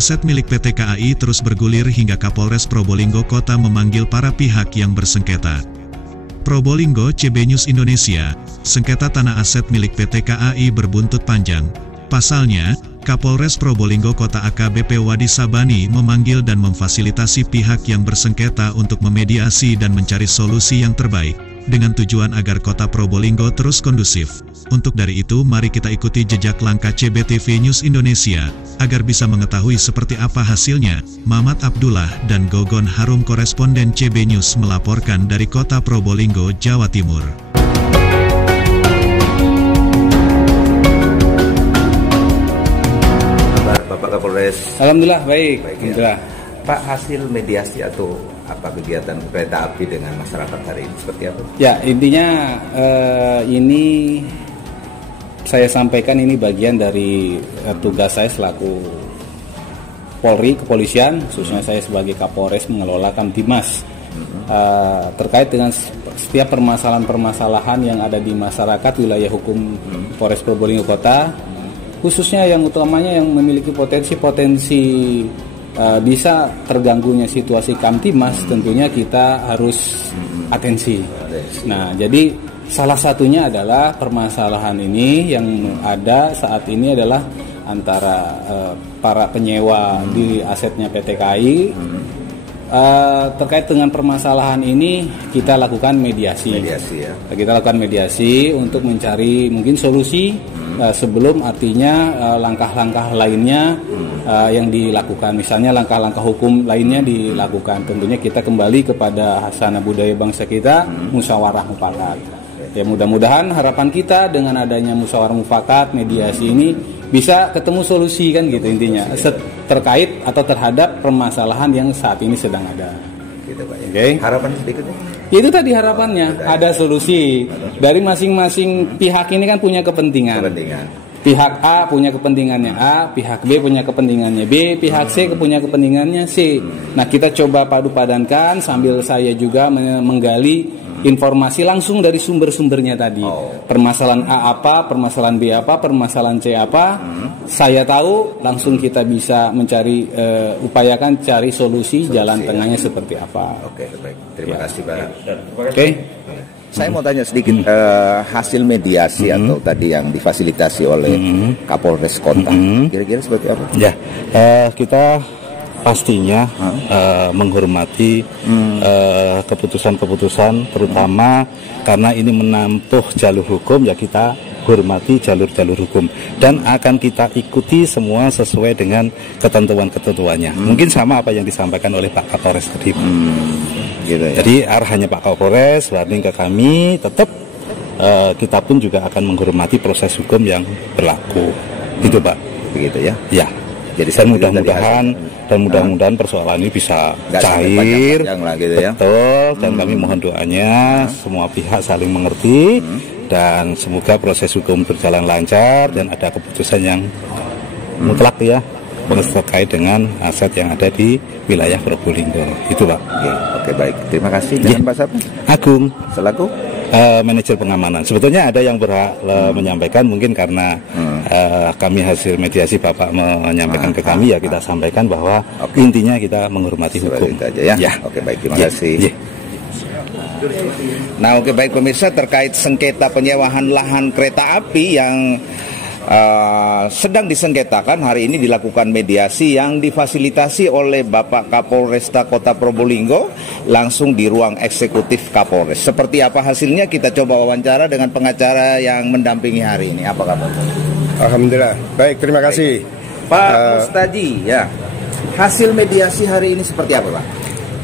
aset milik PT KAI terus bergulir hingga Kapolres Probolinggo Kota memanggil para pihak yang bersengketa. Probolinggo CB News Indonesia, sengketa tanah aset milik PT KAI berbuntut panjang. Pasalnya, Kapolres Probolinggo Kota AKBP Wadi Sabani memanggil dan memfasilitasi pihak yang bersengketa untuk memediasi dan mencari solusi yang terbaik, dengan tujuan agar Kota Probolinggo terus kondusif. Untuk dari itu, mari kita ikuti jejak langkah CBTV News Indonesia, agar bisa mengetahui seperti apa hasilnya. Mamat Abdullah dan Gogon Harum koresponden CB News melaporkan dari Kota Probolinggo, Jawa Timur. Bapak Kapolres. Alhamdulillah baik. Alhamdulillah. Pak, hasil mediasi atau apa kegiatan kereta api dengan masyarakat hari ini seperti apa? Ya, intinya ini saya sampaikan ini bagian dari tugas saya selaku Polri, kepolisian, khususnya saya sebagai Kapolres mengelola Kamtimas terkait dengan setiap permasalahan-permasalahan yang ada di masyarakat wilayah hukum Polres Probolinggo Kota, khususnya yang utamanya yang memiliki potensi bisa terganggunya situasi Kamtimas, tentunya kita harus atensi. Nah, jadi salah satunya adalah permasalahan ini yang ada saat ini adalah antara para penyewa di asetnya PT KAI. Terkait dengan permasalahan ini kita lakukan mediasi ya. Kita lakukan mediasi untuk mencari mungkin solusi sebelum artinya langkah-langkah lainnya yang dilakukan, misalnya langkah-langkah hukum lainnya dilakukan. Tentunya kita kembali kepada hasanah budaya bangsa kita, musyawarah mufakat. Ya, mudah-mudahan harapan kita dengan adanya musyawarah mufakat, mediasi ini bisa ketemu solusi kan gitu intinya, terkait atau terhadap permasalahan yang saat ini sedang ada. Gitu, Pak. Okay. Harapan sedikitnya? Itu tadi harapannya, ada solusi. Dari masing-masing pihak ini kan punya kepentingan. Pihak A punya kepentingannya A, pihak B punya kepentingannya B, pihak C punya kepentingannya C. Nah, kita coba padu-padankan sambil saya juga menggali informasi langsung dari sumber-sumbernya tadi. Permasalahan A apa, permasalahan B apa, permasalahan C apa. Saya tahu, langsung kita bisa mencari, upayakan cari solusi jalan tengahnya seperti apa. Oke, baik. Terima kasih, Pak. Oke. Saya mau tanya sedikit hasil mediasi atau tadi yang difasilitasi oleh Kapolres Kota, kira-kira seperti apa? Ya, kita pastinya menghormati keputusan-keputusan, terutama karena ini menempuh jalur hukum, ya kita hormati jalur-jalur hukum dan akan kita ikuti semua sesuai dengan ketentuan-ketentuannya. Mungkin sama apa yang disampaikan oleh Pak Kapolres tadi. Gitu ya. Jadi arahannya Pak Kapolres, warning ke kami, tetap kita pun juga akan menghormati proses hukum yang berlaku. Gitu Pak. Begitu ya? Ya. Jadi mudah-mudahan persoalan ini bisa cair, gitu ya? Betul. Dan kami mohon doanya semua pihak saling mengerti dan semoga proses hukum berjalan lancar dan ada keputusan yang mutlak ya. Terkait dengan aset yang ada di wilayah Probolinggo. Itu Pak. Oke, baik. Terima kasih. Dengan Pak siapa? Agung. Selaku? Manajer pengamanan. Sebetulnya ada yang berhak menyampaikan, mungkin karena kami hasil mediasi Bapak menyampaikan ke kami, ya kita sampaikan bahwa intinya kita menghormati hukum. Itu aja ya? Oke, baik. Terima kasih. Nah, oke, baik pemirsa, terkait sengketa penyewaan lahan kereta api yang sedang disengketakan, hari ini dilakukan mediasi yang difasilitasi oleh Bapak Kapolresta Kota Probolinggo langsung di ruang eksekutif Kapolres. Seperti apa hasilnya, kita coba wawancara dengan pengacara yang mendampingi hari ini. Apa kabar? Alhamdulillah, baik, terima kasih. Pak Mustaji, ya, hasil mediasi hari ini seperti apa Pak?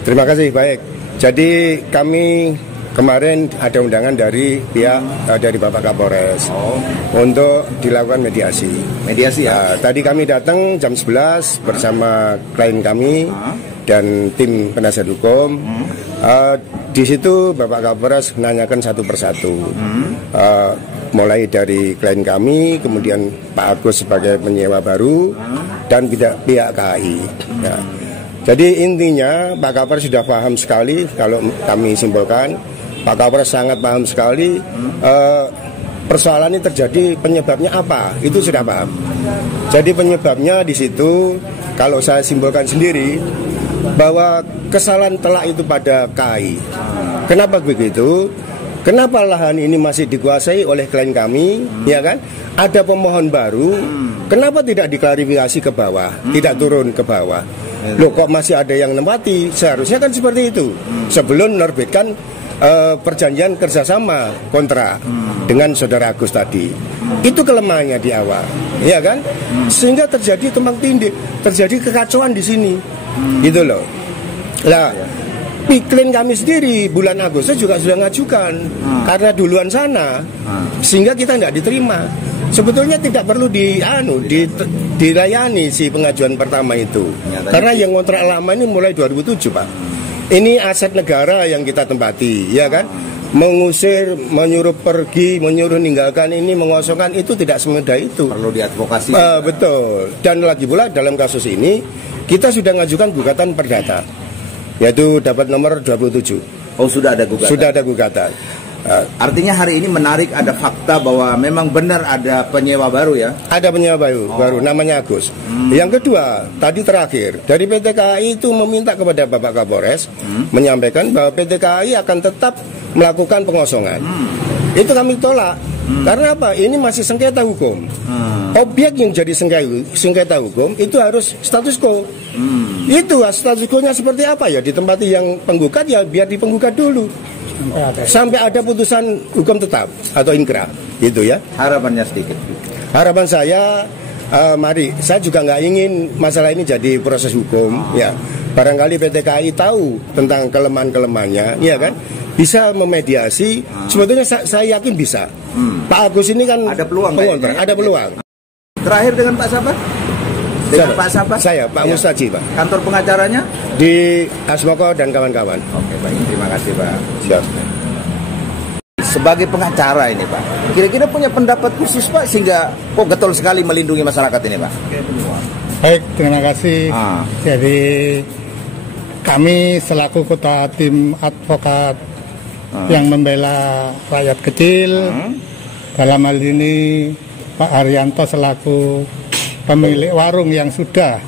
Terima kasih, baik. Jadi kami kemarin ada undangan dari pihak dari Bapak Kapolres untuk dilakukan mediasi. Mediasi ya? Tadi kami datang jam 11 bersama klien kami dan tim penasihat hukum. Di situ Bapak Kapolres menanyakan satu persatu. Mulai dari klien kami, kemudian Pak Agus sebagai penyewa baru, dan pihak KAI. Ya. Jadi intinya Pak Kapolres sudah paham sekali, kalau kami simpulkan, Pak Kapolres sangat paham sekali persoalan ini terjadi, penyebabnya apa, itu sudah paham. Jadi penyebabnya di situ kalau saya simpulkan sendiri bahwa kesalahan telak itu pada KAI. Kenapa begitu? Kenapa lahan ini masih dikuasai oleh klien kami, ya kan? Ada pemohon baru, kenapa tidak diklarifikasi ke bawah, tidak turun ke bawah? Loh, kok masih ada yang nempati? Seharusnya kan seperti itu. Sebelum menerbitkan perjanjian kerjasama kontrak dengan saudara Agus tadi. Itu kelemahannya di awal, ya kan? Sehingga terjadi tumpang tindih, terjadi kekacauan di sini, gitu loh. Lah, klien kami sendiri bulan Agustus juga sudah ngajukan karena duluan sana, sehingga kita tidak diterima. Sebetulnya tidak perlu dilayani si pengajuan pertama itu, karena yang kontrak lama ini mulai 2007, Pak. Ini aset negara yang kita tempati, ya kan? Mengusir, menyuruh pergi, menyuruh meninggalkan ini, mengosongkan itu tidak semudah itu. Perlu diadvokasi. Betul. Dan lagi pula dalam kasus ini kita sudah mengajukan gugatan perdata, yaitu dapat nomor 27. Oh, sudah ada gugatan. Sudah ada gugatan. Artinya hari ini menarik, ada fakta bahwa memang benar ada penyewa baru ya? Ada penyewa baru namanya Agus. Yang kedua, tadi terakhir dari PT KAI itu meminta kepada Bapak Kapolres menyampaikan bahwa PT KAI akan tetap melakukan pengosongan. Itu kami tolak. Karena apa? Ini masih sengketa hukum. Objek yang jadi sengketa hukum itu harus status quo. Itu status quo-nya seperti apa ya? Ditempati yang penggugat ya biar dipenggugat dulu. Sampai ada putusan hukum tetap atau inkrah, gitu ya. Harapannya sedikit. Harapan saya, mari, saya juga nggak ingin masalah ini jadi proses hukum, ya. Barangkali PT KAI tahu tentang kelemahan-kelemahannya, ya kan? Bisa memediasi. Sebetulnya saya yakin bisa. Pak Agus ini kan ada peluang, ada peluang. Terakhir dengan Pak siapa? Dengan Pak siapa? Saya, Pak Mustaji, Pak. Kantor pengacaranya? Di Hasmoko dan kawan-kawan. Oke, baik. Terima kasih, Pak. Siap. Sebagai pengacara ini, Pak, kira-kira punya pendapat khusus, Pak, sehingga kok getol sekali melindungi masyarakat ini, Pak? Baik, terima kasih. Jadi kami selaku ketua tim advokat yang membela rakyat kecil, dalam hal ini Pak Haryanto selaku pemilik warung yang sudah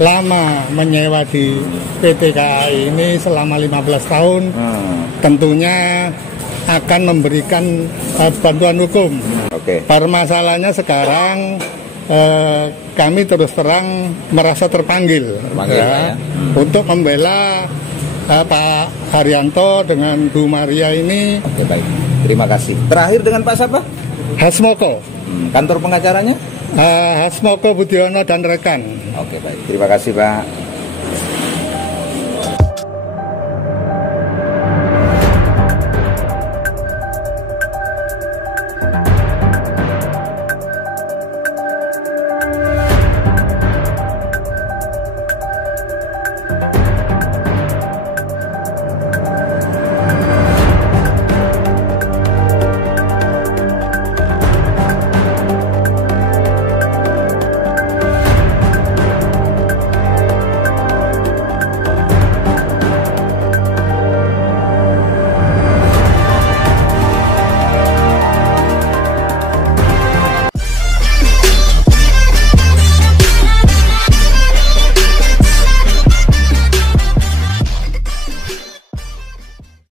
lama menyewa di PT KAI ini selama 15 tahun, tentunya akan memberikan bantuan hukum. Permasalahannya sekarang kami terus terang merasa terpanggil ya, untuk membela Pak Haryanto dengan Bu Maria ini. Oke, baik. Terima kasih. Terakhir dengan Pak siapa? Hasmoko. Kantor pengacaranya? Hasmoko Budiono dan rekan. Oke, baik. Terima kasih, Pak.